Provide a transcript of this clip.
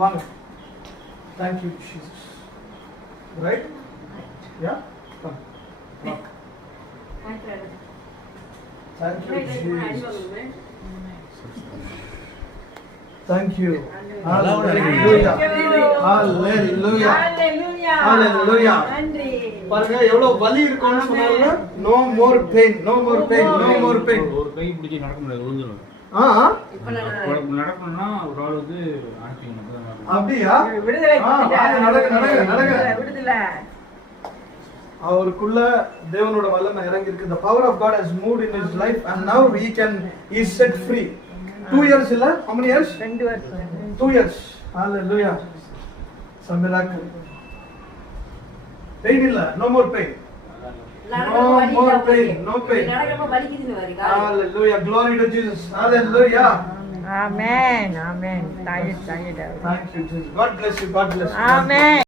வாங்க. Thank you Jesus. Right? Yeah? Come. Walk. Thank you Jesus. Thank you. Hallelujah. Hallelujah. Hallelujah. பாருங்க எவ்வளவு வலி இருக்கும்னு சொன்னாங்க. No more pain. No more pain. No more pain. ஒரு கை பிடிச்சி நடக்க முடியாது, விழுந்துரும். இப்ப நடக்கணும்னா ஒரு ஆளுக்கு ஆக்டிங் அப்படியா? விடுதலை. நடக்க. விடுதலை. அவருக்குள்ள தேவனோட வல்லமை இறங்கி இருக்கு. The power of God has moved in his life and now he is set free. 2 years இல்ல? How many years? 2 வருஷம். 2 years. Hallelujah. Some miracle. Pain இல்ல. No more pain. No more pain. No pain. Hallelujah. Glory to Jesus. Hallelujah. Amen. Amen. Tired. Thank you Jesus. God bless you. God bless you. Amen.